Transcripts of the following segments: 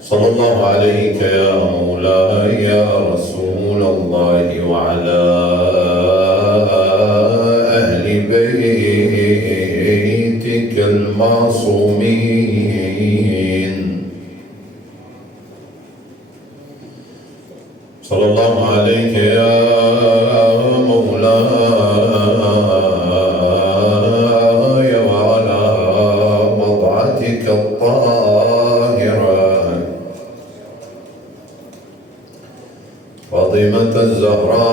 صلى الله عليك يا مولاي يا رسول الله وعلى أهل بيتك المعصومين. صلى الله عليك يا مولاي وعلى وضعتك الطاهرة فاطمة الزهراء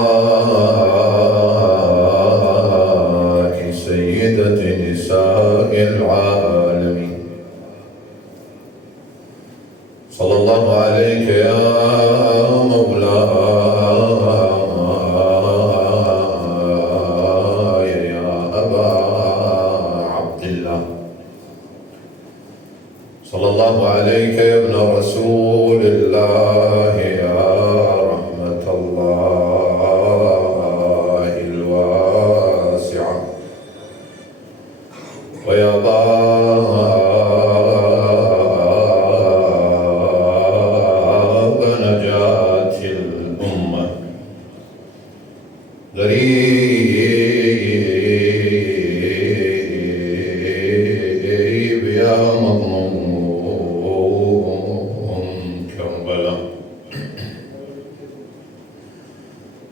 سيدة نساء العالمين. صلى الله عليك يا مولاي يا أبا عبد الله. صلى الله عليك يا ابن رسول الله يا رحمة الله الواسعة ويا باب نجاة الأمة. غريب يا مظلوم كربلاء.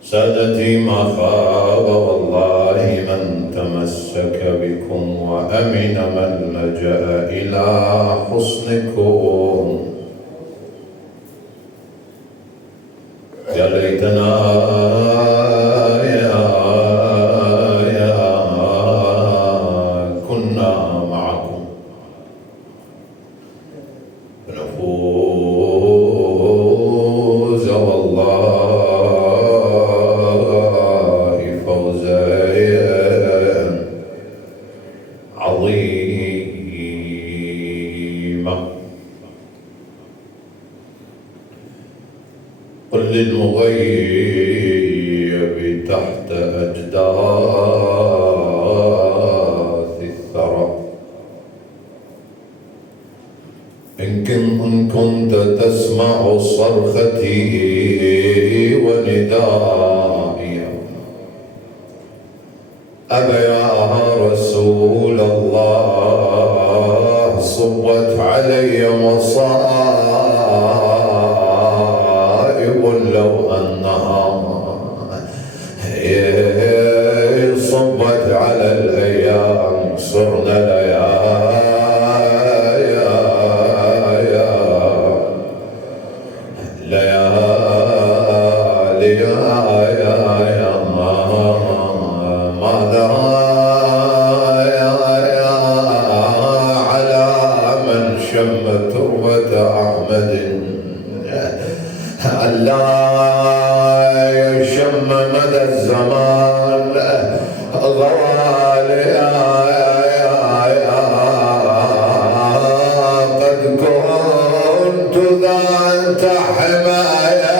سادتي ما خاب والله من تمسك بكم وأمن من لجأ إلى حصنكم. يا ليتنا كنا معكم فنفوز والله فوزا عظيما. قل للمغيب تحت أجداث الثرى إن كنت تسمع صرختي وندائي أبا يا رسول الله صبت علي مصائب لو أنها صبت على الأيام صرنا ماذا على من شم تربة أحمد ألا يشم مدى الزمان غوالي. قد كنت ذات حماية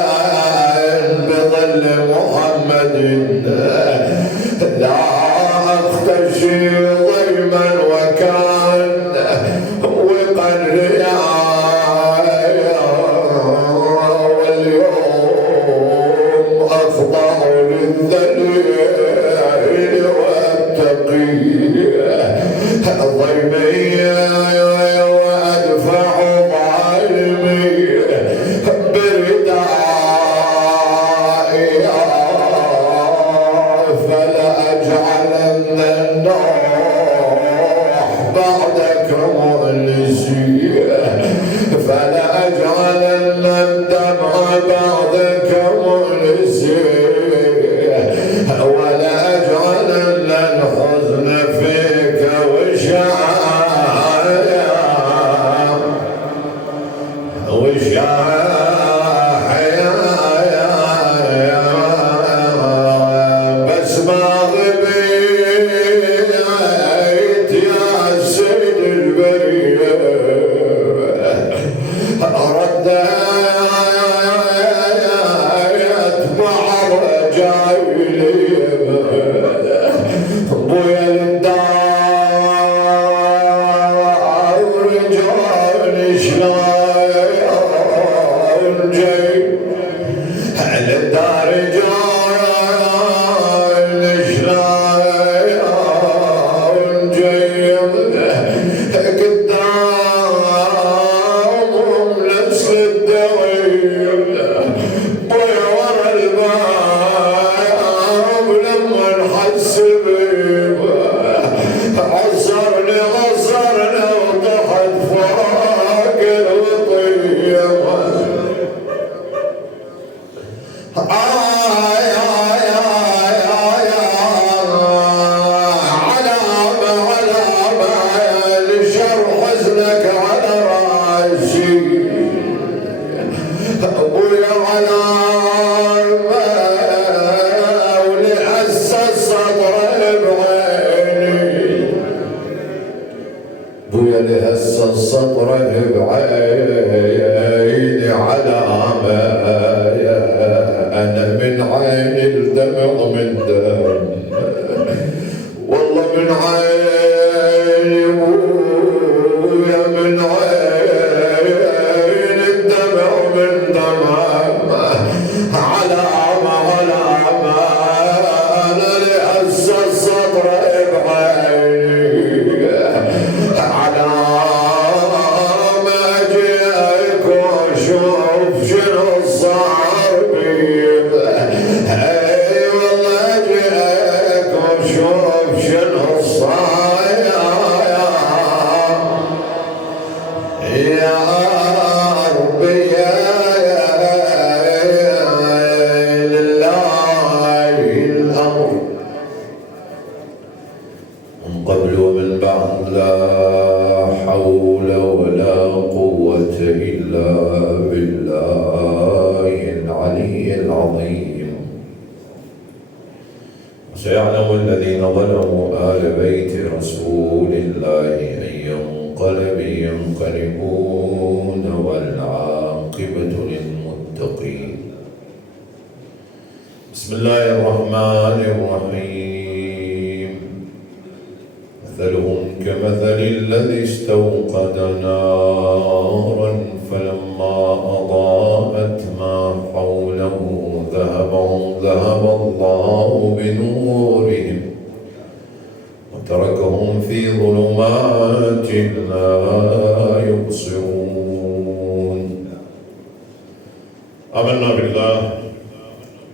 بظل محمد لا أختشي ضيما وكان وقا رعايا واليوم أخضع للذليل وأتقي ضيمي وأدفع ظالمي بردائي فلا أجعلن النوح بعدك مؤنسي فلا أجعلن الدمع بعدك مؤنسي ولا أجعلن الحزن فيك وشعر لهسه السطر بعيني علامة، أنا من عيني الدمع من دم، والله من عيني ويا من عيني الدمع من دم، علامة علامة أنا لهسه السطر بعيني علامة، أجيك وأشوف شنو صار بي، أي والله أجيك وأشوف شنو صار يا ربي، يا لله الأمر من قبل ومن بعد، لا حول ولا قوة إلا بالله العلي العظيم. سيعلم الذين ظلموا آل بيت رسول الله أي منقلب ينقلبون والعاقبة للمتقين. بسم الله الرحمن الرحيم. مثلهم كمثل الذي استوقد نارا فلما أضاءت ما حوله ذهب الله بنورهم وتركهم في ظلمات لا يبصرون. آمنا بالله،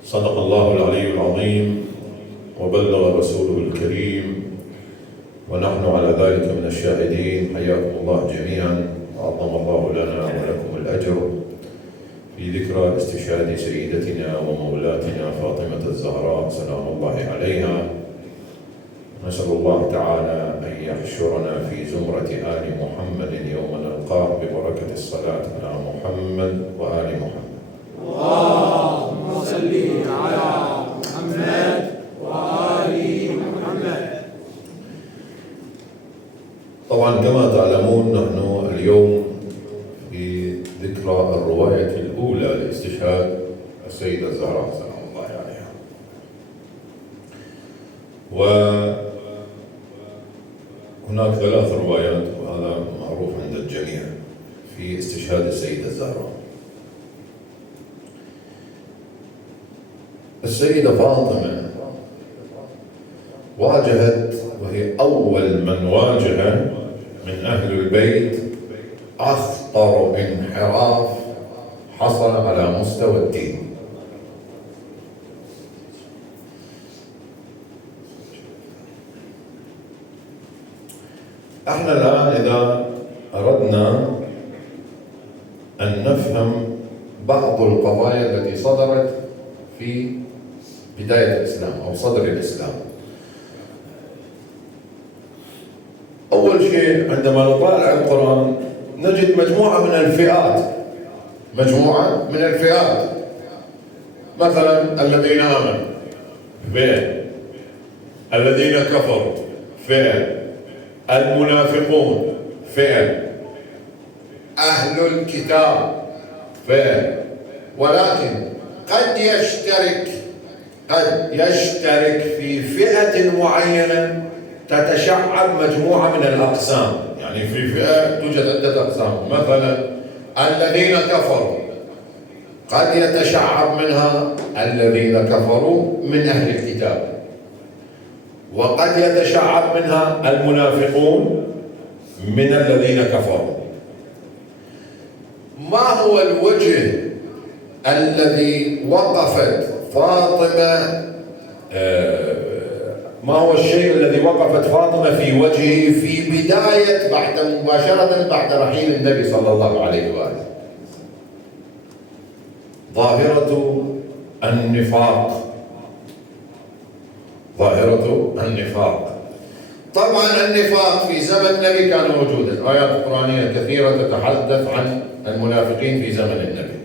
صدق الله العلي العظيم وبلغ رسوله الكريم، ونحن على ذلك من الشاهدين. حياكم الله جميعا، وعظم الله لنا ولكم الأجر في ذكرى استشهاد سيدتنا ومولاتنا فاطمة الزهراء سلام الله عليها. نسأل الله تعالى أن يحشرنا في زمرة آل محمد يوم نلقاه ببركة الصلاة على محمد وآل محمد. اللهم صل على محمد وآل محمد. طبعا كما تعلمون نحن اليوم في ذكرى الرواية الأولى لاستشهاد السيدة الزهراء سلام الله عليها، وهناك 3 روايات وهذا معروف عند الجميع في استشهاد السيدة الزهراء. السيدة فاطمة واجهت، وهي أول من واجه من أهل البيت أخطر انحراف حصل على مستوى الدين. احنا الآن إذا أردنا أن نفهم بعض القضايا التي صدرت في بداية الإسلام أو صدر الإسلام، أول شيء عندما نطالع القرآن نجد مجموعة من الفئات، مثلا الذين آمنوا فئة، الذين كفروا فئة، المنافقون فئة، أهل الكتاب فئة. ولكن قد يشترك في فئة معينة تتشعب مجموعة من الأقسام، يعني في فئة توجد عدة أقسام. مثلا الذين كفروا قد يتشعب منها الذين كفروا من أهل الكتاب، وقد يتشعب منها المنافقون من الذين كفروا. ما هو الوجه الذي وقفت فاطمة، ما هو الشيء الذي وقفت فاطمة في وجهه في بداية مباشرة بعد رحيل النبي صلى الله عليه وآله؟ ظاهرة النفاق. طبعا النفاق في زمن النبي كان موجودا، آيات قرآنية كثيرة تتحدث عن المنافقين في زمن النبي،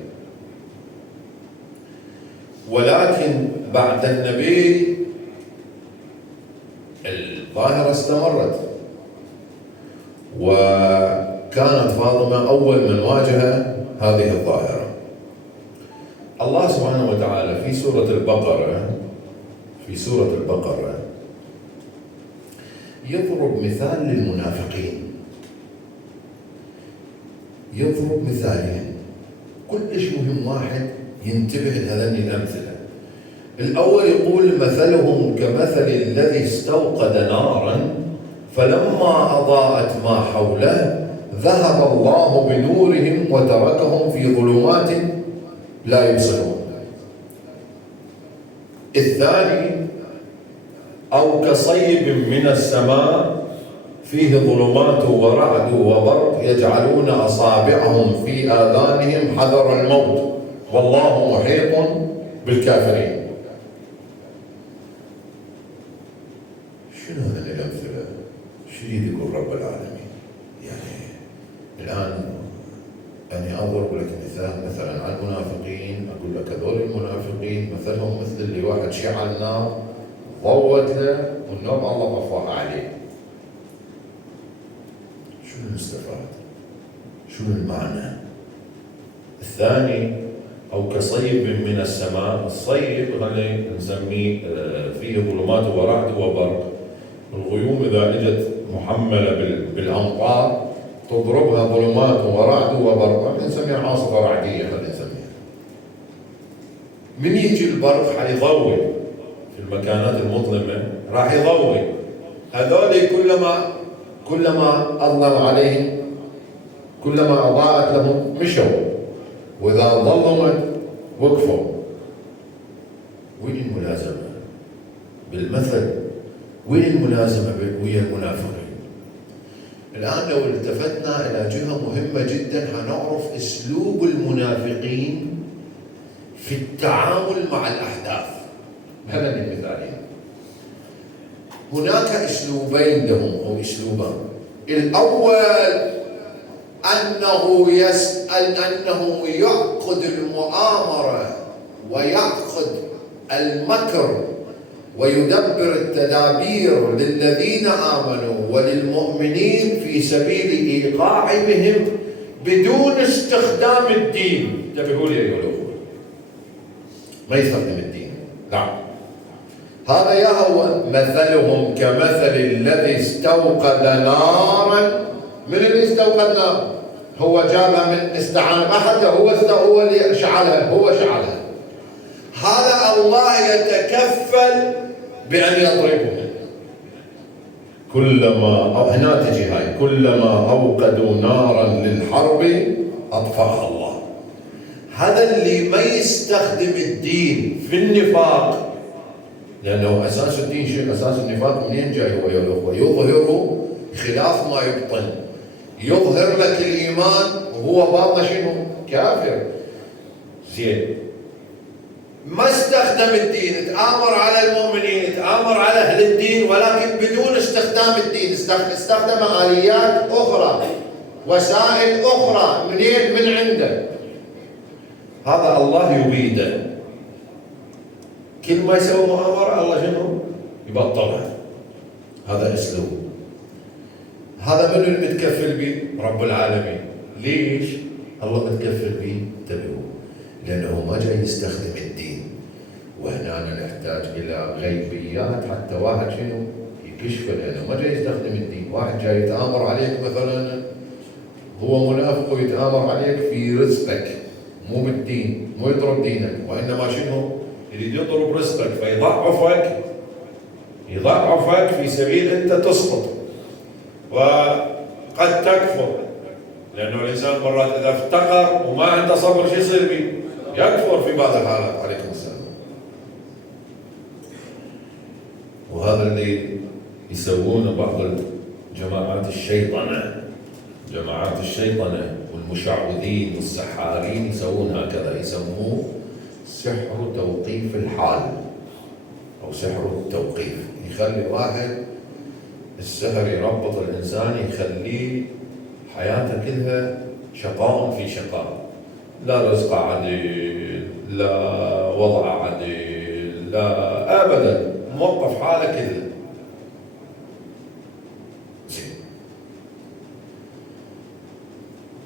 ولكن بعد النبي الظاهرة استمرت، وكانت فاطمة أول من واجه هذه الظاهرة. الله سبحانه وتعالى في سورة البقرة يضرب مثال للمنافقين، يضرب مثالين كلش مهم واحد ينتبه لهذين الأمثلة. الأول يقول مثلهم كمثل الذي استوقد نارا فلما أضاءت ما حوله ذهب الله بنورهم وتركهم في ظلمات لا يبصرون. الثاني أو كصيب من السماء فيه ظلمات ورعد وبرق يجعلون أصابعهم في آذانهم حذر الموت والله محيط بالكافرين. شنو هذه الأمثلة؟ شو يقول رب العالمين؟ يعني الآن أنا أضرب لك مثلا عن المنافقين، أقول لك هذول المنافقين مثلهم مثل اللي واحد شعل نار ضوت له والنوم الله طفاها عليه. شنو المستفاد؟ شنو المعنى؟ الثاني أو كصيب من السماء، الصيب خلينا نسميه فيه ظلمات ورعد وبرق. الغيوم إذا اجت محملة بالأمطار تضربها ظلمات ورعد وبرق، نسميها عاصفة رعدية. خلينا نسميها. من يجي البرق حيضوي في المكانات المظلمة، راح يضوي. هذول كلما أظلم عليهم كلما أضاءت لهم مشوا، وإذا ظلمت وقفوا. وين الملازمة بالمثل؟ وين الملازمة ويا المنافقين؟ الآن لو التفتنا إلى جهة مهمة جدا حنعرف أسلوب المنافقين في التعامل مع الأحداث. هذا من المثالين. هناك أسلوبين لهم أو أسلوبان. الأول أنه يعقد المؤامرة ويعقد المكر ويدبر التدابير للذين آمنوا وللمؤمنين في سبيل إيقاع بهم بدون استخدام الدين. انتبهوا لي أيها الأخوة، ما يستخدم الدين، لا. هذا يهوى مثلهم كمثل الذي استوقد نارا. من اللي استوقد نار؟ هو جابها من استعان أحد، هو اللي شعلها. هذا الله يتكفل بأن يضربهم. هنا تجي هاي كلما أوقدوا نارا للحرب أطفأها الله. هذا اللي ما يستخدم الدين في النفاق، لأنه أساس الدين شيء، أساس النفاق منين جاي؟ هو يا الأخوة يظهر خلاف ما يبطن. يظهر لك الإيمان وهو باطن شنو؟ كافر. زين، ما استخدم الدين، تآمر على المؤمنين، تآمر على أهل الدين، ولكن بدون استخدام الدين. استخدم آليات أخرى، وسائل أخرى. منين؟ من عنده. هذا الله يريده. كل ما يسوي مؤامرة الله شنو؟ يبطلها. هذا أسلوب. هذا من المتكفل به؟ رب العالمين. ليش الله متكفل به؟ انتبهوا، لأنه ما جاي يستخدم الدين. وهنا نحتاج إلى غيبيات حتى واحد شنو يكشف، لأنه ما جاي يستخدم الدين. واحد جاي يتآمر عليك مثلا، هو منافق ويتآمر عليك في رزقك، مو بالدين، مو يضرب دينك، وإنما شنو يريد يضرب رزقك، فيضعفك في سبيل أنت تسقط وقد تكفر. لأنه الإنسان مرات إذا افتقر وما عنده صبر شو يصير به؟ يكفر في بعض الحالات. عليكم السلام. وهذا اللي يسوونه بعض جماعات الشيطنة والمشعوذين والسحارين، يسوون هكذا، يسموه سحر توقيف الحال أو سحر التوقيف. يخلي واحد السحر يربط الإنسان، يخليه حياته كلها شقاء في شقاء، لا رزق عدل، لا وضع عدل، لا أبدا، موقف حاله كله.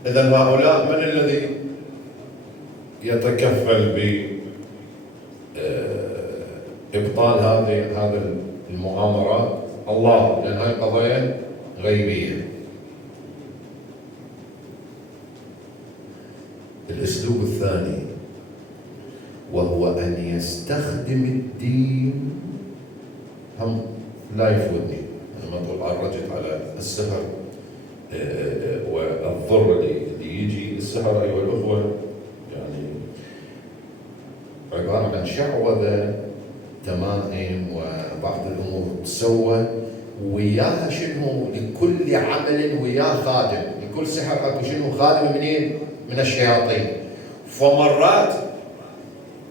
إذن هؤلاء من الذي يتكفل بإبطال هذه المؤامرات؟ الله، لأن هذه قضايا غيبية. الأسلوب الثاني وهو أن يستخدم الدين، هم لا يفوتني لما طبعا رجعت على السحر والضر اللي يجي. السحر أيها الأخوة يعني عبارة عن شعوذة تمائم وبعض الأمور تسوى وياها شنو، لكل عمل وياه خادم، لكل سحر اكو شنو خادم منين؟ من الشياطين. فمرات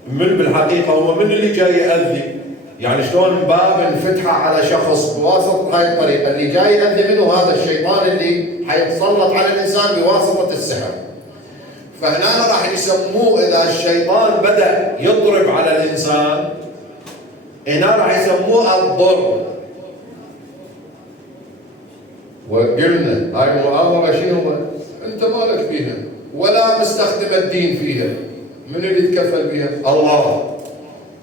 من بالحقيقة هو من اللي جاي يأذي، يعني شلون باب انفتح على شخص بواسطة هاي الطريقة، اللي جاي يأذي منه هذا الشيطان اللي حيتسلط على الإنسان بواسطة السحر. فهنا راح يسموه إذا الشيطان بدأ يضرب على الإنسان هنا راح يسموه الضر. وقلنا هاي المؤامرة شنو؟ أنت مالك فيها ولا مستخدم الدين فيها. من اللي يتكفل بها؟ الله،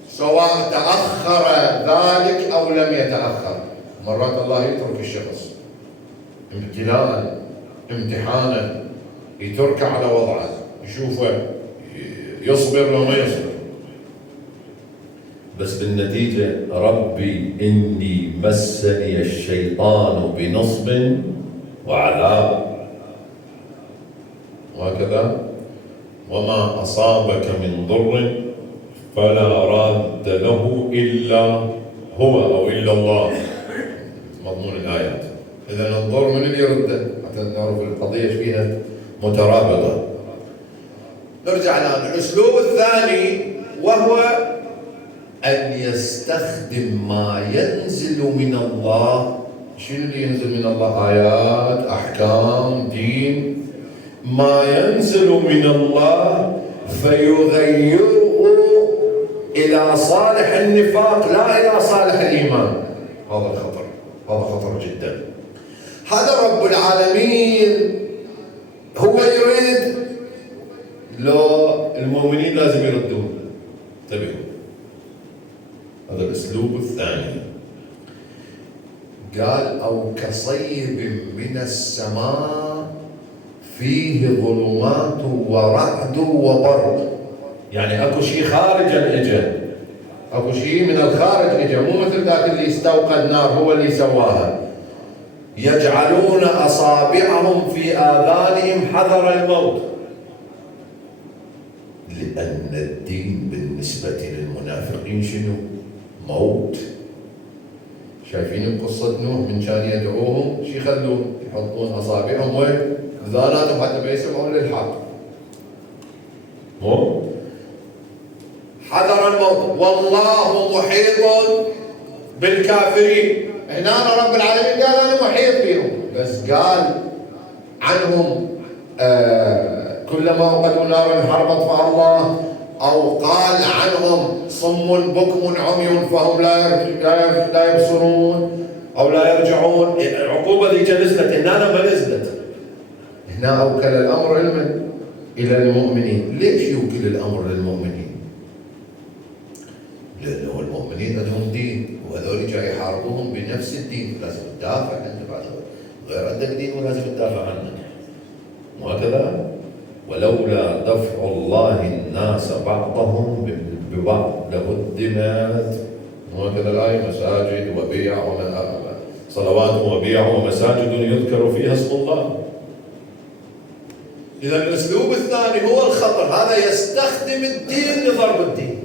سواء تأخر ذلك أو لم يتأخر. مرات الله يترك الشخص ابتلاء امتحانا، يترك على وضعه، يشوفه يصبر لو ما يصبر، بس بالنتيجة ربي إني مسني الشيطان بنصب وعذاب، وهكذا وما أصابك من ضر فلا راد له إلا هو أو إلا الله، مضمون الآيات. إذا الضر من اللي يرده حتى نعرف القضية فيها مترابطة. نرجع الآن الأسلوب الثاني وهو أن يستخدم ما ينزل من الله. شنو اللي ينزل من الله؟ آيات، أحكام، دين. ما ينزل من الله فيغيره إلى صالح النفاق لا إلى صالح الإيمان. هذا الخطر، هذا خطر جدا. هذا رب العالمين هو يريد، لو المؤمنين لازم يردون. انتبهوا، هذا الأسلوب الثاني. قال أو كصيب من السماء فيه ظلمات ورعد وبرق، يعني اكو شيء خارجا اجى، اكو شيء من الخارج اجى، مو مثل ذاك اللي استوقد النار هو اللي سواها. يجعلون اصابعهم في اذانهم حذر الموت، لان الدين بالنسبه للمنافقين شنو؟ موت. شايفين بقصه نوح من كان يدعوهم شو يخلون؟ يحطون اصابعهم وين؟ ذاناتهم حتى ما يسمعون للحق. مو حذر الموت والله محيط بالكافرين. هنا رب العالمين قال انا محيط بهم، بس قال عنهم كلما اوقدوا نارا حرقت فالله، او قال عنهم صم بكم عمي فهم لا يبصرون او لا يرجعون. العقوبه ذيك نزلت، هنا ما نزلت. هنا أوكل الأمر إلى المؤمنين. ليش يوكل الأمر للمؤمنين؟ لأنه المؤمنين عندهم دين، وهذول جاي يحاربوهم بنفس الدين، لازم تدافع أنت بعد غير عندك دين ولازم تدافع عنه، وهكذا. ولولا دفع الله الناس بعضهم ببعض لهدمت، وهكذا الآية، مساجد وبيع صلوات وبيع ومساجد يذكر فيها اسم الله. إذا الأسلوب الثاني هو الخطر. هذا يستخدم الدين لضرب الدين،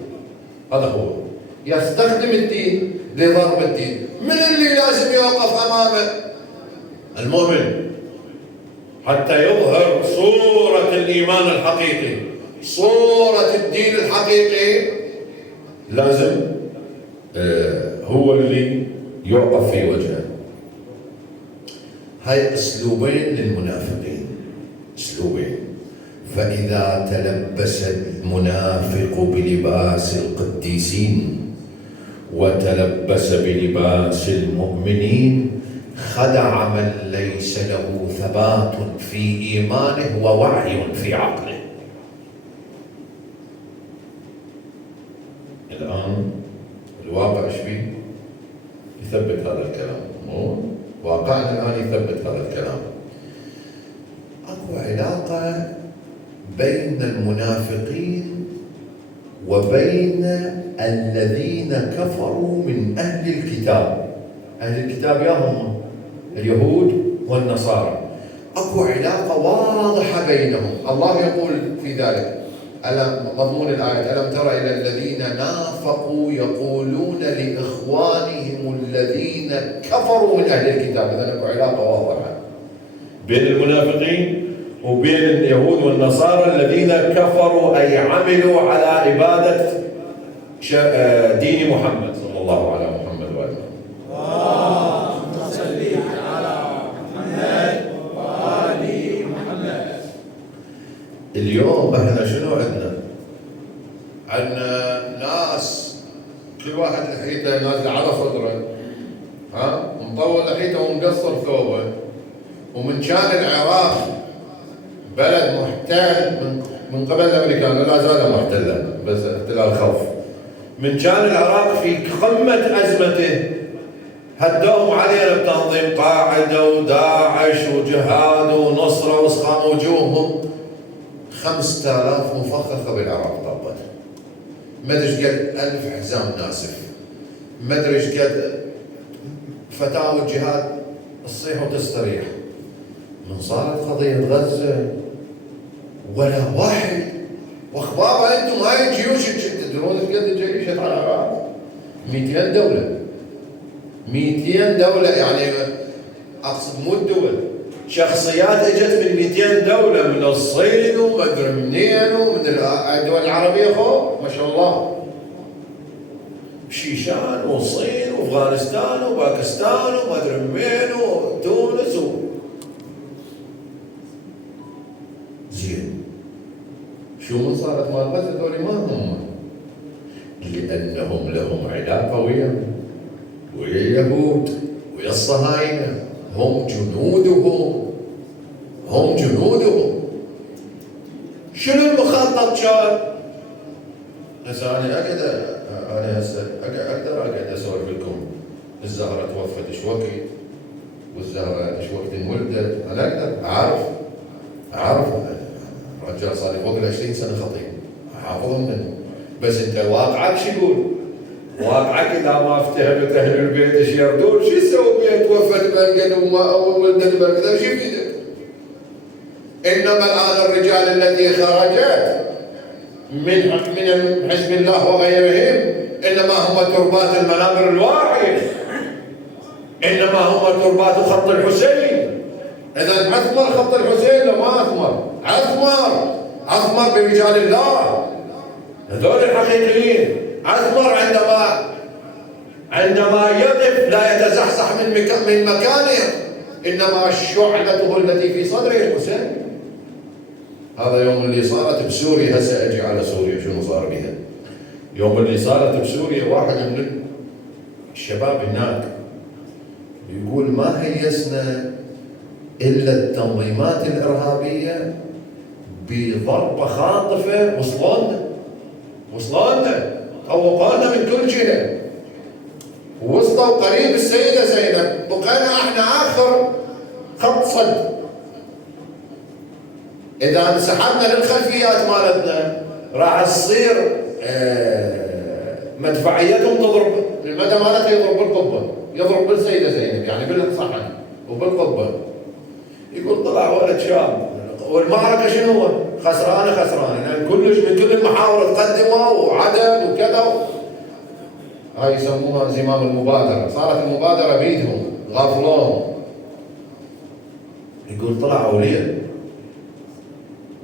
هذا هو يستخدم الدين لضرب الدين. من اللي لازم يوقف أمامه؟ المؤمن، حتى يظهر صورة الإيمان الحقيقي، صورة الدين الحقيقي. لازم هو اللي يوقف في وجهه. هاي أسلوبين للمنافقين، أسلوبين. فإذا تلبس المنافق بلباس القديسين وتلبس بلباس المؤمنين خدع من ليس له ثبات في إيمانه ووعي في عقله. الآن الواقع ايش فيه؟ يثبت هذا الكلام. واقعنا الآن يثبت هذا الكلام. أكو علاقة بين المنافقين وبين الذين كفروا من أهل الكتاب. أهل الكتاب يا هم اليهود والنصارى، أكو علاقة واضحة بينهم. الله يقول في ذلك مضمون الآية: ألم تر إلى الذين نافقوا يقولون لإخوانهم الذين كفروا من أهل الكتاب. إذن أكو علاقة واضحة بين المنافقين وبين اليهود والنصارى الذين كفروا أي عملوا على عبادة دين محمد صلى الله على محمد وآله. اللهم صل على محمد وآل محمد. اليوم احنا شنو عندنا؟ عندنا ناس كل واحد لحيته نازله على صدره، مطول لحيته ومقصر ثوبه. ومن كان العراق بلد محتل من قبل الامريكان، لا زال محتلا بس احتلال خوف. من كان العراق في قمه ازمته هدوهم علينا بتنظيم قاعده وداعش وجهاد ونصره واسقام وجوههم. 5000 مفخخه بالعراق طبت، ما ادري ايش قد 1000 حزام ناسف، ما ادري ايش قد فتاوى الجهاد تصيح وتستريح. من صارت قضيه غزه ولا واحد. واخبارها انتم هاي الجيوش تدرون ايش قد الجيوش على العراق؟ 200 دوله، 200 دوله، يعني اقصد مو الدول، شخصيات اجت من 200 دوله، من الصين وما ادري منين ومن الدول العربيه. ما شاء الله، شيشان والصين وافغانستان وباكستان وما ادري منين وتونس زين. شو من صارت مال غزه؟ هذول ما هم، لانهم لهم علاقه ويا اليهود ويا الصهاينه. هم جنودهم، هم جنودهم. شنو المخطط كان؟ هسه انا اقدر اقعد اسولف لكم الزهره توفت ايش وقت والزهره ايش وقت انولدت. انا اقدر اعرف الرجال صار لي فوق 20 سنه خطيب، حافظهم منه. بس انت واقعك شو يقول؟ واقعك اذا ما افتهمت اهل البيت ايش يردون؟ شو تسوي بيها توفت بلقن وما ولدت بلقن؟ شو يفيدك؟ انما الان الرجال التي خرجت من حزب الله وغيرهم انما هم تربات المنابر الواعيه، انما هم تربات خط الحسين. اذا اثمر خط الحسين لو ما اثمر؟ اثمر برجال الله هذول الحقيقيين. اثمر عندما يقف لا يتزحزح من مكانه، انما شعلته التي في صدره الحسين. هذا يوم اللي صارت بسوريا. هسه اجي على سوريا شنو صار بها. يوم اللي صارت بسوريا واحد من الشباب هناك يقول ما هيسنا الا التنظيمات الارهابيه بضربه خاطفه وصلنا طوقونا من كل جهه، ووصلوا قريب السيده زينب. بقينا احنا اخر خط صد. اذا انسحبنا للخلفيات مالتنا راح تصير مدفعيتهم تضرب المدى مالتها، يضرب بالقبه، يضرب بالسيده زينب يعني بالصحن وبالقبه. يقول طلع ولد شاب، والمعركه شنو هو؟ خسرانه يعني كلش من كل المحاور تقدموا وعدد وكذا. هاي يسموها زمام المبادره. صارت المبادره بيدهم، غافلوهم. يقول طلع اولياء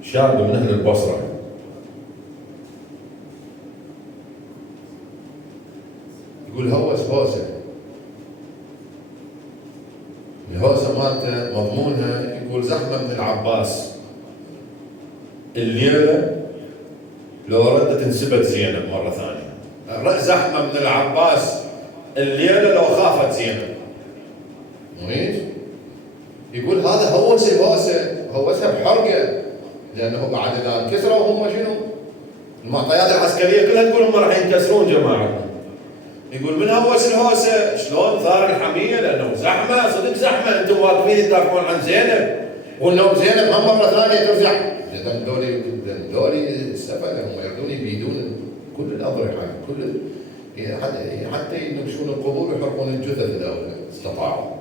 شاب من اهل البصره، يقول هوس هوسه. الهوسه مالته مضمونها يقول زحمه من العباس الليله لو ردت انسبت زينب مره ثانيه. زحمه من العباس الليله لو خافت زينب. مميز؟ يقول هذا هوسها بحرقه، لانه بعد اذا انكسروا هم شنو؟ المعطيات العسكريه كلها تقول هم راح ينكسرون جماعتنا. يقول من هوس الهوسه؟ شلون ثار الحميه؟ لانه زحمه، صدق زحمه، انتم واقفين تدافعون عن زينب، والنوم زينب هم مره ثانيه ترجع. ذولي السفله هم يردون يبيدون كل الاضرحه، كل حتى ينبشون القبور ويحرقون الجثث اذا استطاعوا.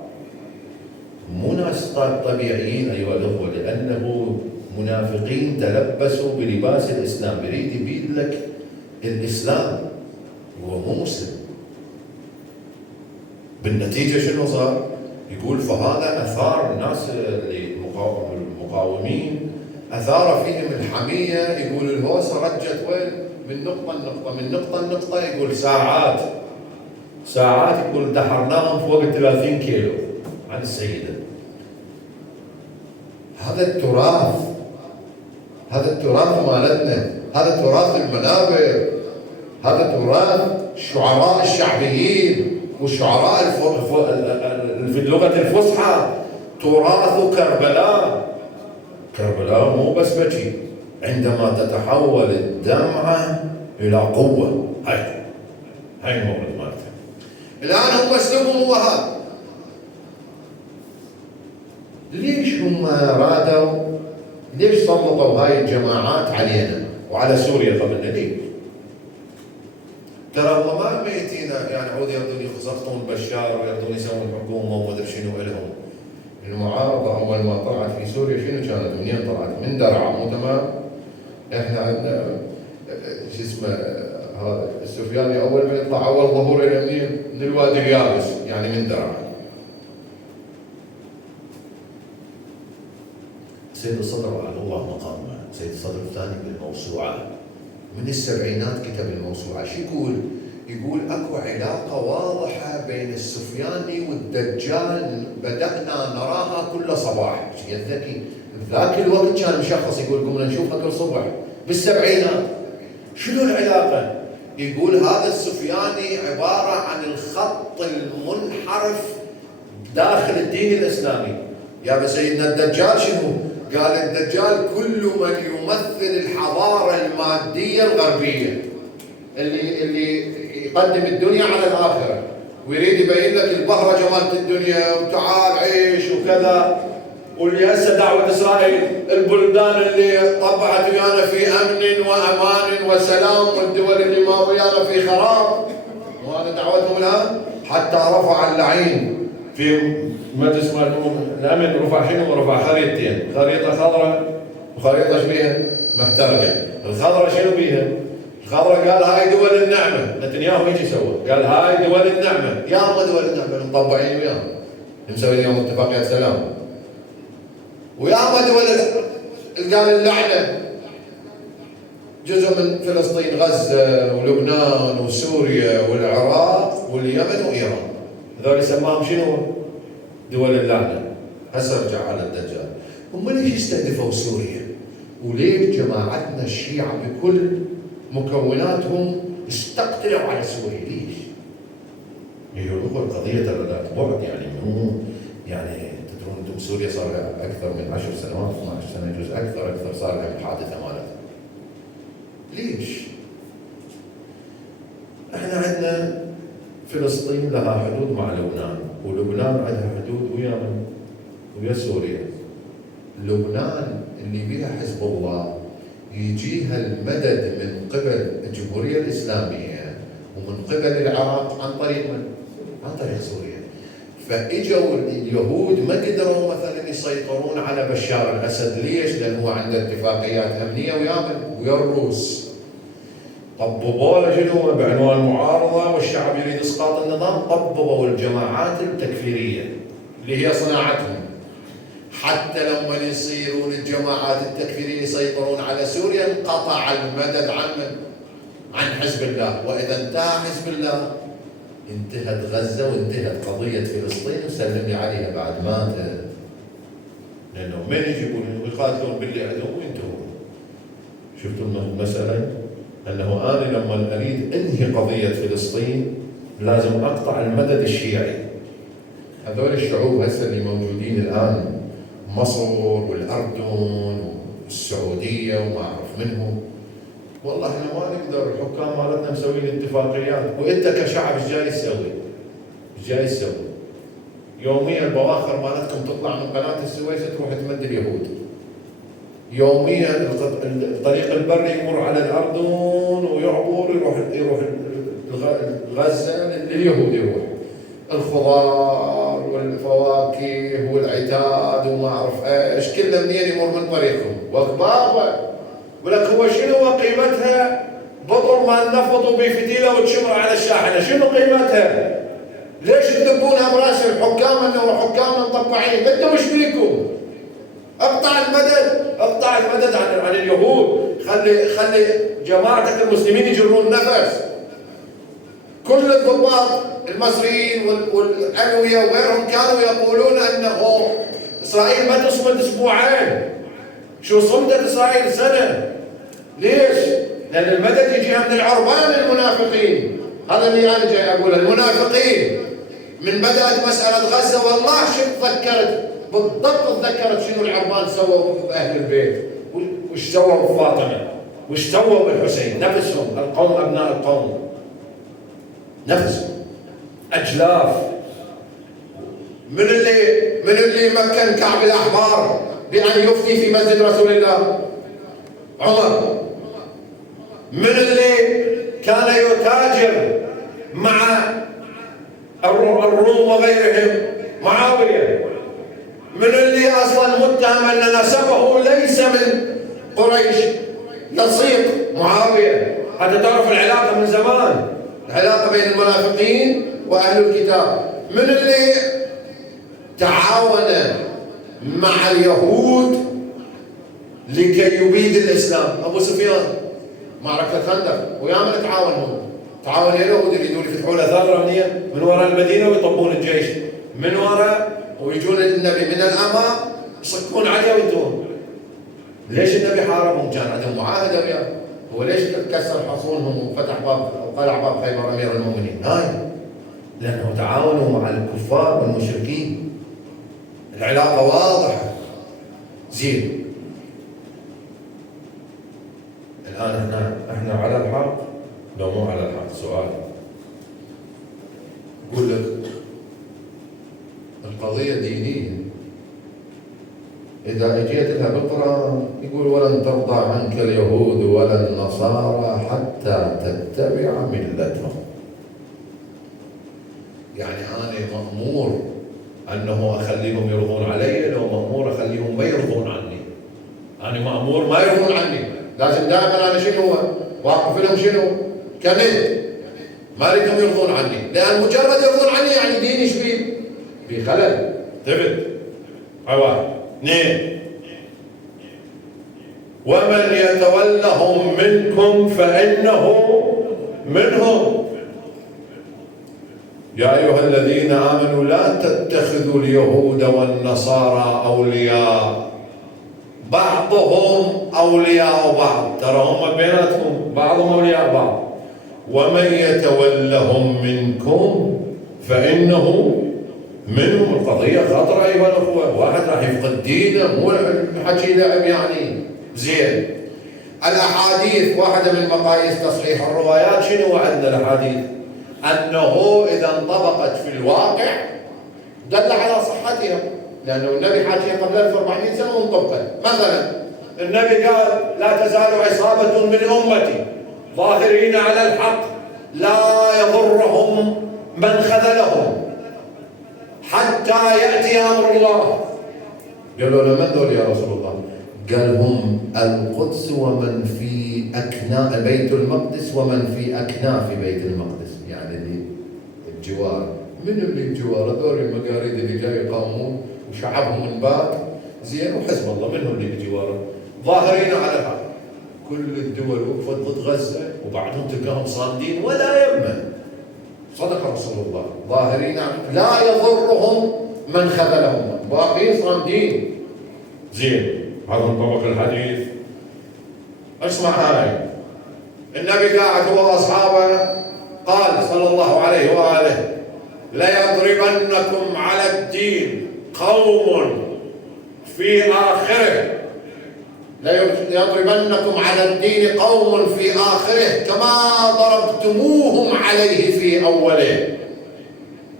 مو ناس طبيعيين ايها الاخوه، لانه منافقين تلبسوا بلباس الاسلام، يريد يبيد لك الاسلام هو مو مسلم. بالنتيجه شنو صار؟ يقول فهذا اثار الناس المقاومين، اثار فيهم الحميه. يقول الهوسه رجت وين؟ من نقطه لنقطه، من نقطه لنقطه. يقول ساعات يقول دحرناهم فوق 30 كيلو عن السيده. هذا التراث مالتنا، هذا تراث المنابر، هذا تراث الشعراء الشعبيين والشعراء في اللغة الفصحى. تراث كربلاء مو بس بكي، عندما تتحول الدمعة إلى قوة. هاي الموضوع مالتها. الآن هم اسلوبهم هو هذا. ليش هم رادوا؟ ليش سلطوا هاي الجماعات علينا وعلى سوريا قبلنا؟ ليه؟ ترى هم ما ميتين يعني عود يردون يسقطون بشار ويردون يسوون حكومه وما ادري شنو لهم. المعارضه اول ما طلعت في سوريا شنو كانت؟ منين طلعت؟ من درعا، مو تمام؟ احنا عندنا شو اسمه هذا السفياني اول ما يطلع اول ظهور الى منين؟ من الوادي اليابس، يعني من درعا. سيد الصدر وعلى الله مقامه، سيد الصدر الثاني بالموسوعه من السبعينات كتب الموسوعة. شو يقول؟ يقول اكو علاقة واضحة بين السفياني والدجال بدأنا نراها كل صباح. شيء ذكي، ذاك الوقت كان مشخص، يقول قمنا نشوفها كل صبح بالسبعينات. شنو العلاقة؟ يقول هذا السفياني عبارة عن الخط المنحرف داخل الدين الإسلامي. يا سيدنا الدجال شنو؟ قال الدجال كل من يمثل الحضارة المادية الغربية اللي يقدم الدنيا على الآخرة، ويريد يبين لك البهرجة مالت الدنيا وتعال عيش وكذا. واللي هسه دعوة إسرائيل البلدان اللي طبعت ويانا في أمن وأمان وسلام، والدول اللي ما ويانا في خراب، وهذا دعوتهم الآن. حتى رفع اللعين في مجلس الأمن، رفع شنو؟ رفع خريطتين، خريطة خضراء وخريطة ايش بيها؟ محترقة. الخضراء شنو بيها؟ الخضراء قال هاي دول النعمة. نتنياهو يجي يسوي، قال هاي دول النعمة. يا ما دول النعمة مطبعين وياهم، مسوي اليوم اتفاقية سلام. ويا ما دول قال اللعنة، جزء من فلسطين، غزة ولبنان وسوريا والعراق واليمن وإيران، هذول سماهم شنو؟ دول اللعنة. هسه رجع على الدجال. هم ليش استهدفوا سوريا؟ وليش جماعتنا الشيعة بكل مكوناتهم استقتلوا على سوريا؟ ليش؟ يقولوا القضية ترى ذات بعد، يعني مو يعني تدرون انتم سوريا صار لها اكثر من 10 سنوات، 12 سنة يجوز اكثر صار لها الحادثة مالتها. ليش؟ احنا عندنا فلسطين لها حدود مع لبنان، ولبنان عندها حدود ويا من؟ ويا سوريا. لبنان اللي بها حزب الله يجيها المدد من قبل الجمهورية الإسلامية ومن قبل العراق عن طريق من؟ عن طريق سوريا. فاجوا اليهود ما قدروا مثلا يسيطرون على بشار الأسد. ليش؟ لأنه عنده اتفاقيات أمنية ويا من؟ ويا الروس. طببوا له شنو؟ بعنوان معارضة والشعب يريد إسقاط النظام، طببوا الجماعات التكفيرية اللي هي صناعتهم، حتى لما يصيرون الجماعات التكفيرية يسيطرون على سوريا انقطع المدد عن من؟ عن حزب الله. وإذا انتهى حزب الله انتهت غزة وانتهت قضية فلسطين، وسلم لي عليها بعد مات. لأنه من يجيبون ويقاتلون باللي عندهم وينتهون. شفتوا المسألة؟ أنه أنا لما أريد أنهي قضية فلسطين لازم أقطع المدد الشيعي. هذول الشعوب هسه اللي موجودين الآن مصر والأردن والسعودية وما أعرف منهم. والله احنا ما نقدر، الحكام مالتنا مسوين اتفاقيات، وانت كشعب ايش جاي تسوي؟ ايش جاي تسوي؟ يوميا البواخر مالتكم تطلع من قناة السويس تروح تمد اليهود. يوميا الطريق البري يمر على الأردن ويعبر يروح غزة لليهود، يروح الخضار والفواكه والعتاد وما أعرف ايش كله منين يمر من طريقهم، واخبار ولك هو شنو قيمتها؟ بطل ما نفضوا بفتيله وتشمر على الشاحنه، شنو قيمتها؟ ليش تدبونها براس الحكام انه حكامنا مطبعين؟ انتم ايش فيكم؟ اقطع المدد عن اليهود، خلي جماعتك المسلمين يجرون نفس. كل الضباط المصريين والعلويه وغيرهم كانوا يقولون انه اسرائيل ما تصمد اسبوعين. شو صمدت اسرائيل سنه؟ ليش؟ لان المدد يجيها من العربان المنافقين. هذا اللي انا جاي اقوله، المنافقين. من بدات مساله غزه والله شو تذكرت بالضبط، تذكرت شنو العربان سووا باهل البيت، وش سووا بفاطمه، وش سووا بالحسين، نفسهم القوم ابناء القوم، نفسهم اجلاف. من اللي مكن كعب الاحبار بأن يفتي في مسجد رسول الله؟ عمر. من اللي كان يتاجر مع الروم وغيرهم؟ معاوية. من اللي أصلا متهم أن نسبه ليس من قريش لصيق؟ معاوية. حتى تعرف العلاقة من زمان، العلاقة بين المنافقين وأهل الكتاب. من اللي تعاون مع اليهود لكي يبيد الإسلام؟ أبو سفيان، معركة الخندق، وياما تعاون اليهود يريدون يفتحون ثغرة من وراء المدينة ويطبون الجيش من وراء، ويجون النبي من الأمام يصكون عليه وينتهون. ليش النبي حاربهم؟ كان عندهم معاهدة وياه. هو ليش كسر حصونهم وفتح باب وقلع باب خيبر أمير المؤمنين؟ لأنه تعاونوا مع الكفار والمشركين. العلاقة واضحة. زين، الآن احنا على الحق لو مو على الحق؟ سؤال. أقول لك القضية دينية. إذا اجيت لها بالقرآن يقول ولن ترضى عنك اليهود ولا النصارى حتى تتبع ملتهم. يعني أنا مأمور أنه أخليهم يرضون علي، لو مأمور أخليهم ما يرضون عني. أنا مأمور ما يرضون عني، لازم دائما أنا شنو واقف لهم شنو؟ كمل. ما أريدهم يرضون عني، لأن مجرد يرضون عني يعني ديني ايش فيه؟ في خلل. ثبت. واحد. اثنين. ومن يتولهم منكم فإنه منهم. يا أيها الذين آمنوا لا تتخذوا اليهود والنصارى أولياء، بعضهم أولياء بعض، ترى هم بيناتهم بعضهم أولياء بعض. ومن يتولهم منكم فإنه منهم. القضية خطرة أيها الأخوة، واحد راح يفقد دينه، مو الحكي لعب يعني. زين، الأحاديث واحدة من مقاييس تصحيح الروايات. شنو عندنا الأحاديث؟ أنه إذا انطبقت في الواقع دل على صحتها، لأنه النبي حاكيها قبل 1400 سنة منطبقة. مثلا النبي قال لا تزال عصابة من أمتي ظاهرين على الحق لا يضرهم من خذلهم حتى يأتي أمر الله. قالوا له من ذول يا رسول الله؟ قال هم القدس ومن في أكناف بيت المقدس ومن في أكناف بيت المقدس، يعني اللي الجوار. من اللي الجوار؟ هذول المقاريد اللي جاي يقاومون وشعبهم انبات. زين، وحزب الله منهم اللي بجواره ظاهرين على الحق. كل الدول وقفت ضد غزة وبعدهم تلقاهم صامدين ولا يمه. صدق رسول الله، ظاهرين لا يضرهم من خذلهم، باقين صامدين. زين، هذا طبق الحديث. اسمع هاي، النبي قاعد هو واصحابه قال صلى الله عليه واله: ليضربنكم على الدين قوم في آخره، ليضربنكم على الدين قوم في آخره كما ضربتموهم عليه في أوله،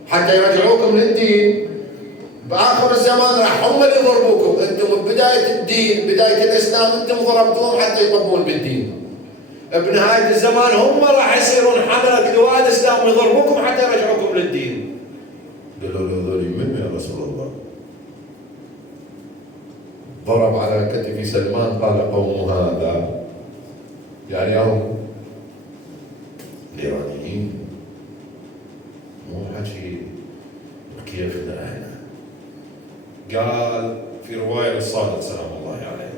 حتى يرجعوكم للدين. بآخر الزمان راح هم اللي يضربوكم. أنتم ببداية الدين، بداية الإسلام، أنتم ضربتوهم حتى يطبون بالدين. بنهاية الزمان هم راح يصيرون حملة لواء الإسلام ويضربوكم حتى يرجعوكم للدين. قالوا له ذولي من يا رسول الله؟ ضرب على كتف سلمان قال قوم هذا، يعني هم الإيرانيين، مو حكي كيفنا احنا. قال في رواية للصادق سلام الله عليه،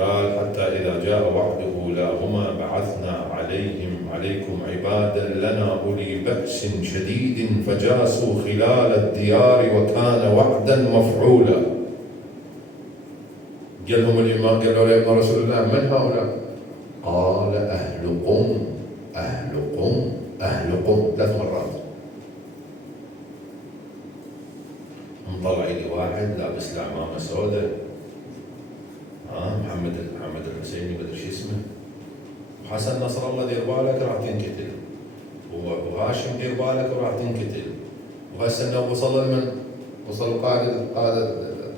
قال حتى إذا جاء وعده لاهما بعثنا عليكم عبادا لنا أولي بأس شديد فجاسوا خلال الديار وكان وعدا مفعولا. قال لهم الإمام، قالوا له يا رسول الله من هؤلاء؟ قال أهل قم أهل قم أهل قم 3 مرات. مطلع لي واحد لابس له عمامة سوداء، محمد الحسيني بدري شو اسمه، وحسن نصر الله دير بالك راح تنقتل، وهاشم دير بالك وراح تنقتل. وهسه انه وصل لمن؟ وصل قائد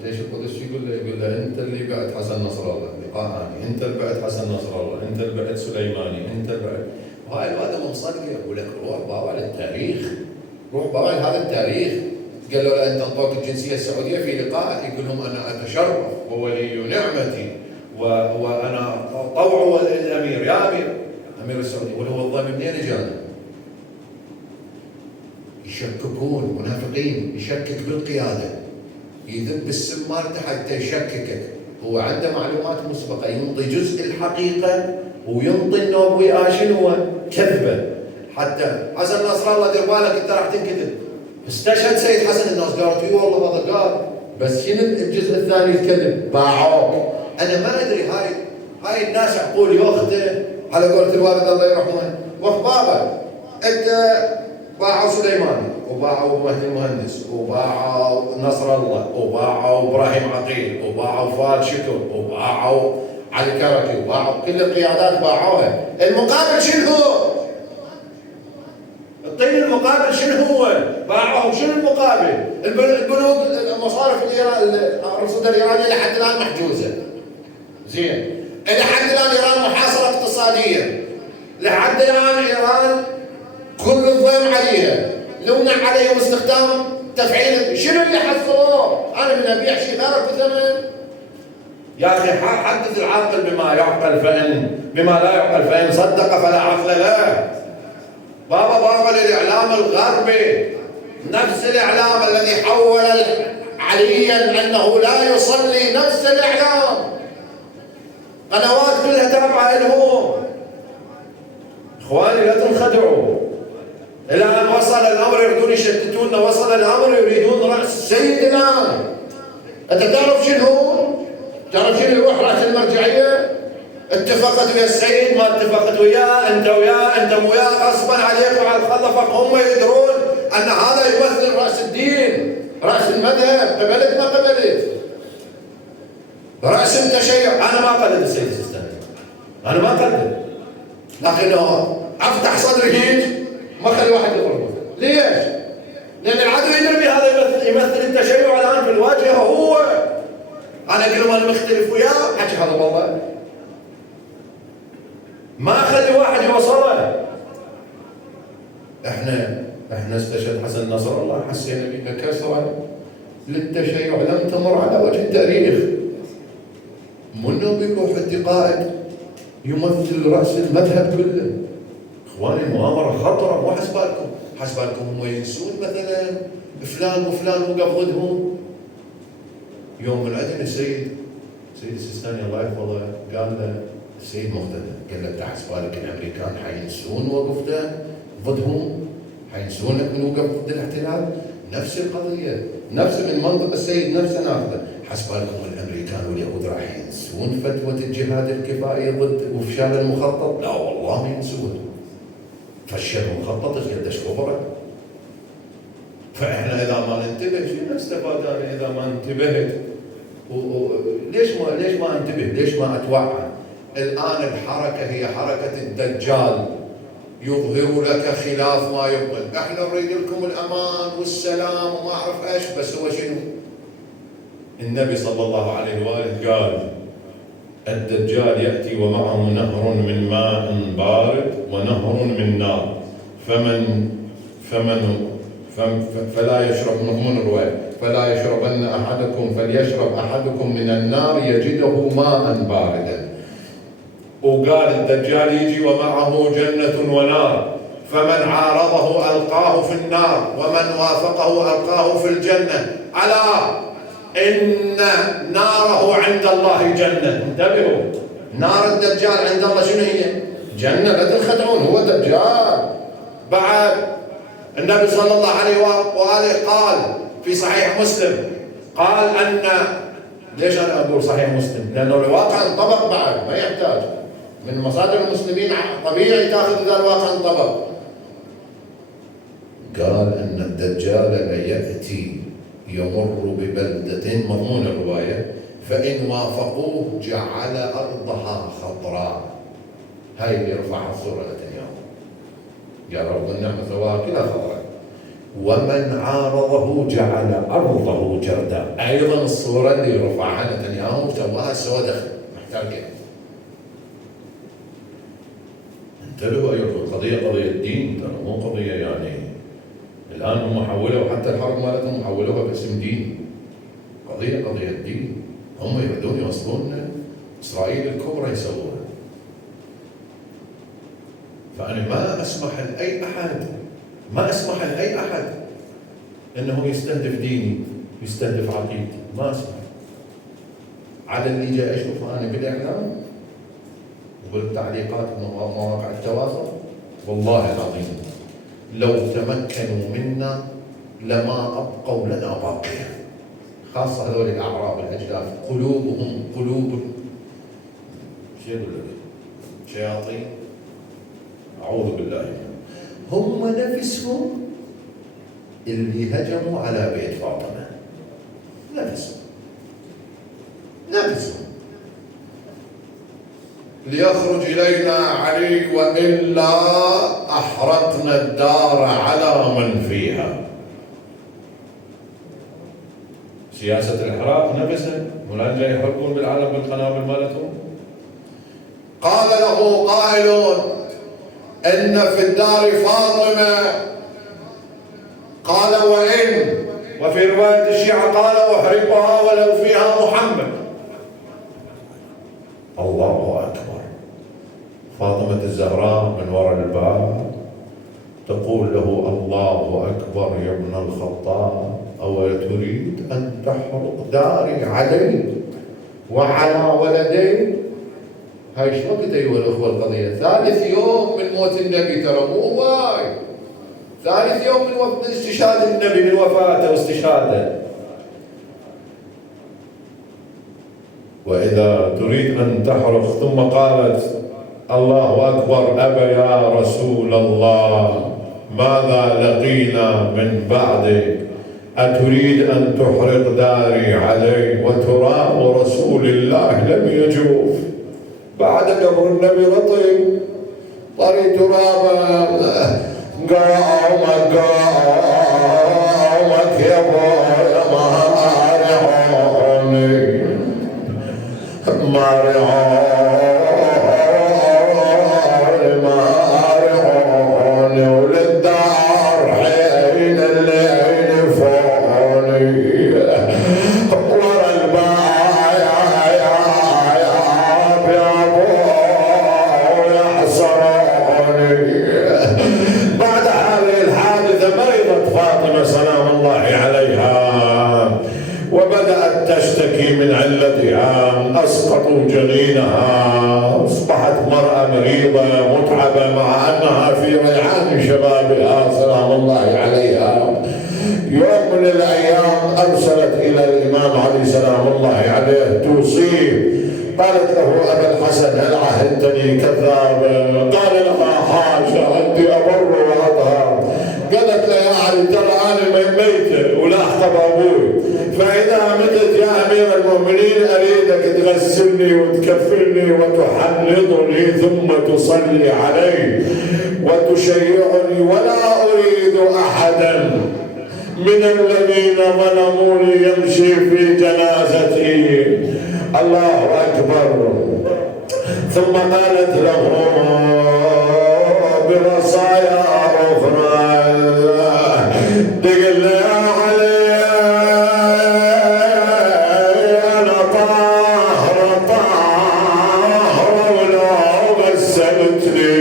الجيش القدسي، يقول له انت اللي بعت حسن نصر الله، لقاءاني انت اللي بعت حسن نصر الله، انت اللي بعت سليماني، انت اللي بعت. وهاي الواد مو مصدق، يقول لك روح بابا للتاريخ، روح بابا لهذا التاريخ. قال له لا انت انطوك الجنسيه السعوديه في لقاء، يقول لهم انا اتشرف وولي نعمتي وانا طوع الامير، يا امير السعوديه، ولا هو الضيم منين اجانا؟ يشككون منافقين، يشكك بالقياده، يذب السم مالته حتى يشككك. هو عنده معلومات مسبقه، ينطي جزء الحقيقه وينطي النوبوي شنو كذبه. حتى حسن نصر الله دير بالك انت راح تنكتب. استشهد سيد حسن، الناس قالت اي والله هذا قال، بس شنو الجزء الثاني الكذب؟ باعوه. انا ما ادري هاي الناس عقول ياخذه على قولة الوالد الله يرحمه. واخ بابا انت باعوا سليماني وباعوا مهدي المهندس وباعوا نصر الله وباعوا ابراهيم عقيل وباعوا فؤاد شكر وباعوا علي كركي وباعوا كل القيادات باعوها. المقابل شنو هو؟ الطين المقابل شنو هو؟ باعوهم. شنو المقابل؟ البنوك المصارف الرصيد الايرانيه لحد الان محجوزه. زين، لحد الان ايران محاصره اقتصاديه، لحد الان ايران كل الضيم عليها، نمنع عليهم استخدام تفعيل. شنو اللي حصلوه؟ انا من ابيع شيء غير بثمن. يا اخي حدث العاقل بما يعقل بما لا يعقل فان صدق فلا عقل له. بابا للاعلام الغربي نفس الاعلام الذي حول عليا انه لا يصلي، نفس الاعلام، قنوات كلها تابعه لهم. اخواني لا تنخدعوا. الى ان وصل الامر يريدون يشتتونا، وصل الامر يريدون راس السيد الان. انت تعرف شنو هو؟ تعرف شنو يروح راس المرجعيه؟ اتفقت ويا السيد، ما اتفقت وياه، انت وياه، انت مو وياه، غصبا عليك وعلى الخلفك. هم يدرون ان هذا يمثل راس الدين، راس المذهب. قبلت ما قبلت؟ راس التشيع. انا ما قلد السيد السيستاني، انا ما قلد، لكنه افتح صدري هيك ما خلي واحد يضربه. ليش؟ لان العدو يدري بهذا يمثل التشيع الان في الواجهه. هو انا اقول لهم انا مختلف وياه، حكي هذا والله ما خلي واحد يوصله. احنا استشهد حسن نصر الله، حسينا بها كسرة للتشيع لم تمر على وجه التاريخ. منه بيروح القائد يمثل راس المذهب كله. اخواني المؤامره خطره، مو حسبالكم هم ينسون مثلا فلان وفلان وقف ضدهم. يوم من عندنا السيد السيستاني الله يحفظه قال له السيد مقتدى، قال له تحت بالك الامريكان حينسون وقفته ضدهم، حينسونك من وقف ضد الاحتلال. نفس القضيه، نفس من منطق السيد نفسه ناخذه. حسبالكم الامريكان واليهود راح ينسون فتوى الجهاد الكفائي ضد وفشال المخطط؟ لا والله ما ينسون. فشل المخطط ايش قديش كبره. فاحنا اذا ما ننتبه شنو استفاد انا اذا ما انتبهت؟ ليش ما انتبه؟ ليش ما اتوعى؟ الآن الحركة هي حركة الدجال، يظهر لك خلاف ما يبطل. احنا نريد لكم الأمان والسلام وما أعرف ايش، بس هو شنو؟ النبي صلى الله عليه وآله قال الدجال يأتي ومعه نهر من ماء بارد ونهر من نار، فلا يشرب، مضمون الرواية، فلا يشربن أحدكم، فليشرب أحدكم من النار يجده ماء باردا. وقال الدجال يجي ومعه جنة ونار، فمن عارضه ألقاه في النار ومن وافقه ألقاه في الجنة. ألا إن ناره عند الله جنة. انتبهوا، نار الدجال عند الله شنو هي؟ جنة. لا تنخدعون، هو دجال. بعد النبي صلى الله عليه وآله قال في صحيح مسلم، قال أن، ليش أنا أقول صحيح مسلم؟ لأنه الواقع انطبق بعد، ما يحتاج من مصادر المسلمين، طبيعي تاخذ إذا الواقع انطبق. قال أن الدجال ليأتي يمر ببلدة، مضمون الرواية، فإن وافقوه جعل أرضها خضراء. هاي اللي رفعها الصورة نتنياهو، قال أرض النعمة ثوابها كلها خضراء، ومن عارضه جعل أرضه جرداء. أيضا الصورة اللي رفعها نتنياهو سواها سودة محتاجة. انتبهوا أيها القضية، قضية دين، ترى مو قضية يعني الآن هم حولوا حتى الحرب مالتهم حولوها باسم دين. قضية دين، هم يريدون يوصلون إسرائيل الكبرى يسووها. فأنا ما أسمح لأي أحد أنه يستهدف ديني، يستهدف عقيدتي، ما أسمح. على اللي جاي أشوفه أنا بالإعلام وبالتعليقات ومواقع التواصل، والله العظيم لو تمكنوا منا لما أبقوا لنا باقية، خاصة هذول الأعراب الأجلاف، قلوبهم قلوب شو يقول لك؟ شياطين، أعوذ بالله منهم. هم نفسهم اللي هجموا على بيت فاطمة، نفسهم ليخرج إلينا علي وإلا أحرقنا الدار على من فيها. سياسة الإحراق نفسها، والآن جاي يحرقون بالعالم بالقنابل مالتهم. قال له قائل إن في الدار فاطمة، قال وإن، وفي رواية الشيعة قال أحرقها ولو فيها محمد. الله أكبر. فاطمة الزهراء من وراء الباب تقول له الله أكبر يا ابن الخطاب، أو تريد أن تحرق داري علي وعلى ولدي؟ هاي ايش وقت أيها الأخوة القضية؟ ثالث يوم من موت النبي، ترى مو واي، ثالث يوم من استشهاد النبي، من وفاته واستشهاده. وإذا تريد أن تحرق، ثم قالت الله أكبر أبا يا رسول الله، ماذا لقينا من بعدك؟ أتريد أن تحرق داري علي وتراب رسول الله لم يجوف؟ بعد قبر النبي رطب، طري ترابا، قامك يا بويا مارعوني وللدار حين الليل فوني ورا البايع يا ابويا حصروني. بعد هذه الحادثة مرضت فاطمة سلام الله عليها، وبدأت تشتكي من علتها، أسقطوا جنينها، أصبحت مرأة مريضة متعبة مع أنها في ريعان شبابها سلام الله عليها. يوم من الأيام أرسلت إلى الإمام علي سلام الله عليه توصيه، قالت له أبا الحسن هل عهدتني كذابا؟ قال لها حاشا، أنت أبر وأطهر. قالت له يعني ترى أنا ميتة ولا أحطب أبوي، فإذا متت يا أمير المؤمنين أريدك تغسلني وتكفلني وتحنطني ثم تصلي علي وتشيعني، ولا أريد أحدا من الذين ظلموني يمشي في جنازتي. الله أكبر. ثم قالت له بوصايا أخرى تقول له يا علي أنا طاهرة ولو غسلتني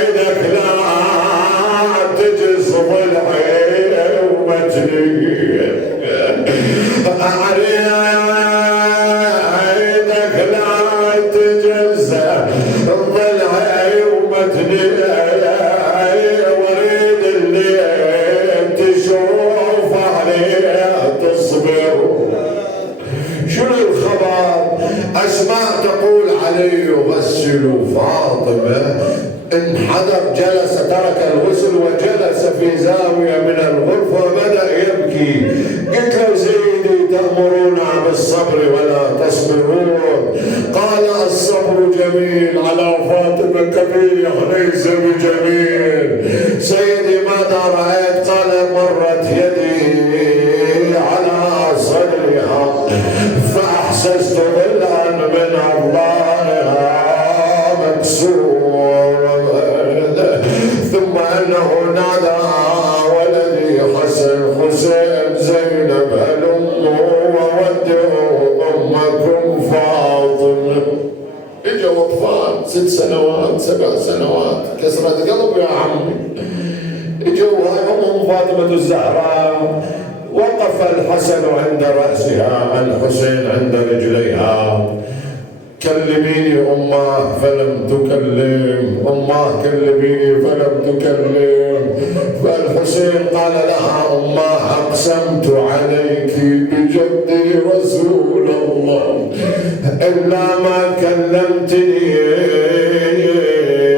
إيدك لا تجز ضلعي ومجني أسماء تقول علي يغسل فاطمة، انحدر جلس ترك الغسل وجلس في زاوية من الغرفة وبدأ يبكي. قلت له سيدي تأمرنا بالصبر ولا تصبرون؟ قال الصبر جميل على فاطمة قبيح ليس بجميل. سيدي ماذا رأيت؟ قال مرت يدي على صدرها فأحسست ظلا من الله مكسور، ثم أنه نادى ولدي حسين زينب هلموا وودعوا أمكم فاطمة. اجوا أطفال 6 سنوات 7 سنوات كسرة قلب يا عمي، اجوا أمهم فاطمة الزهراء. وقف الحسن عند رأسها، الحسين عند رجليها. كلميني أمه فلم تكلم، أمه كلميني فلم تكلم. فالحسين قال لها أمه أقسمت عليك بجدي رسول الله إلا ما كلمتني.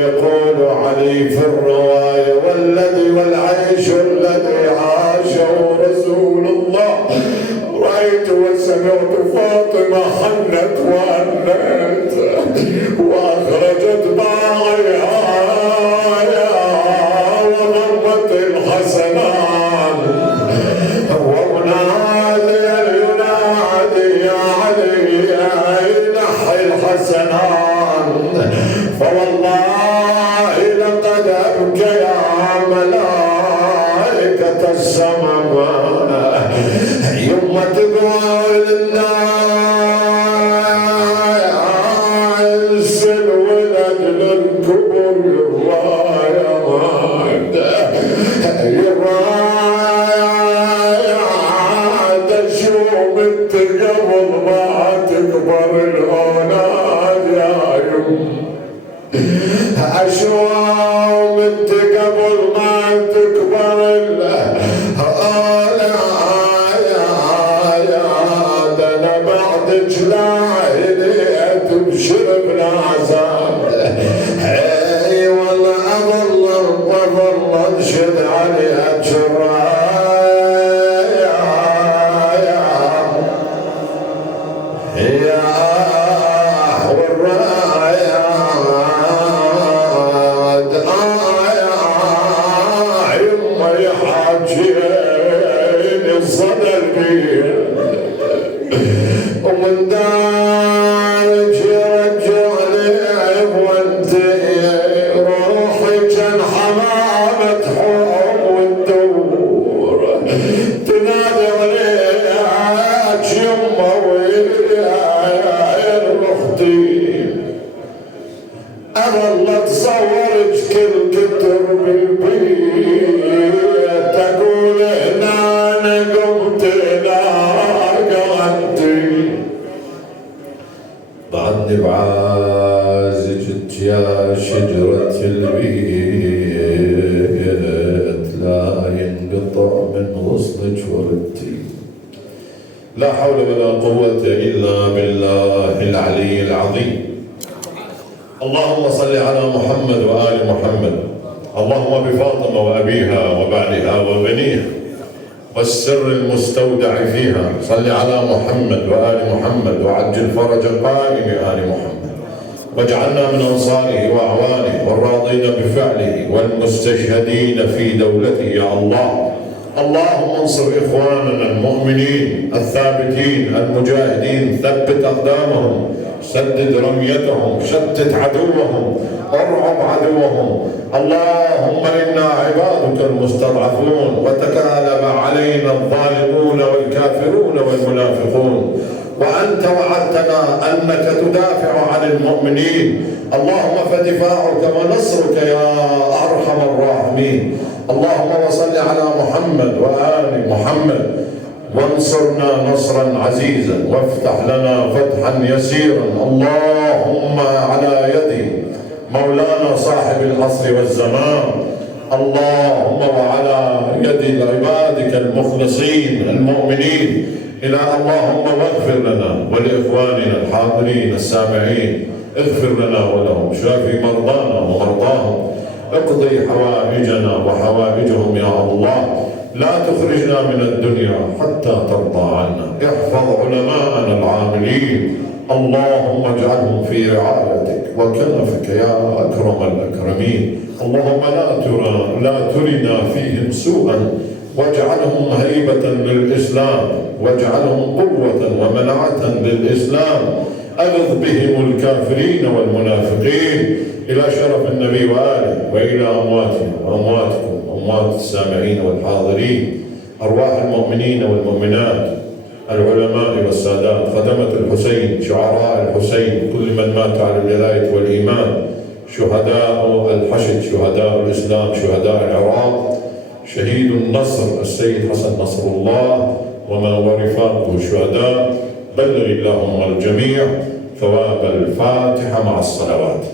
يقول علي في الرواية والذي والعيش الذي عاشه رسول الله رأيت وسمعت فاطمة حنت وأنت وأخرجت باعها وضمت الحسنان ومناديا ينادي يا علي نحي الحسنان. فوالله لقد أبكيا ملائكة السماء يوم تقول الناس الولد للكبر الراية تشوم انت قبل ما تكبر الأولاد يا يوم، أشوم انت قبل ما تكبر الأولاد. تبشر بالعذاب. اي والله اظل انشد عليها الجرايا يا والرايا يما يحاجيني الصدر بيه ومن دارج يرجعني وانت روحي كان حمامة حوم والدور تنادي عليك يما ويا اختي. اظل اتصورك كل كتر بالبيت تقول هنا انا قمت بعدني بعازجت يا شجرة البيت لا ينقطع من غصنك وردتي. لا حول ولا قوة إلا بالله العلي العظيم. اللهم صل على محمد وآل محمد. اللهم بفاطمة وأبيها وبعلها وبنيها والسر المستودع فيها صل على محمد وآل محمد وعجل فرج قائم آل محمد، واجعلنا من أنصاره وأعوانه والراضين بفعله والمستشهدين في دولته يا الله. اللهم انصر إخواننا المؤمنين الثابتين المجاهدين، ثبت أقدامهم، سدد رميتهم، شتت عدوهم، ارعب عدوهم. اللهم إنا عبادك المستضعفون وتكالب علينا الظالمون والكافرون والمنافقون، وأنت وعدتنا أنك تدافع عن المؤمنين. اللهم فدفاعك ونصرك يا أرحم الراحمين. اللهم وصل على محمد وآل محمد، وانصرنا نصرا عزيزا وافتح لنا فتحا يسيرا. اللهم على يد مولانا صاحب العصر والزمان، اللهم وعلى يد عبادك المخلصين المؤمنين، اللهم واغفر لنا ولإخواننا الحاضرين السامعين، اغفر لنا ولهم، شافي مرضانا ومرضاهم، اقضي حوائجنا وحوائجهم يا الله. لا تخرجنا من الدنيا حتى ترضى عنا. احفظ علماءنا العاملين، اللهم اجعلهم في رعايتك وكنفك يا أكرم الأكرمين. اللهم لا ترنا فيهم سوءا، واجعلهم هيبة للإسلام، واجعلهم قوة ومنعة للإسلام. أغض بهم الكافرين والمنافقين إلى شرف النبي وآله، وإلى أمواتنا وأمواتكم وأموات السامعين والحاضرين، أرواح المؤمنين والمؤمنات، العلماء والسادات، خدمة الحسين، شعراء الحسين، كل من مات على الولاية والإيمان، شهداء الحشد، شهداء الإسلام، شهداء العراق، شهيد النصر السيد حسن نصر الله ومن ورفاقه الشهداء. بلغ اللهم الجميع ثواب الفاتحة مع الصلوات.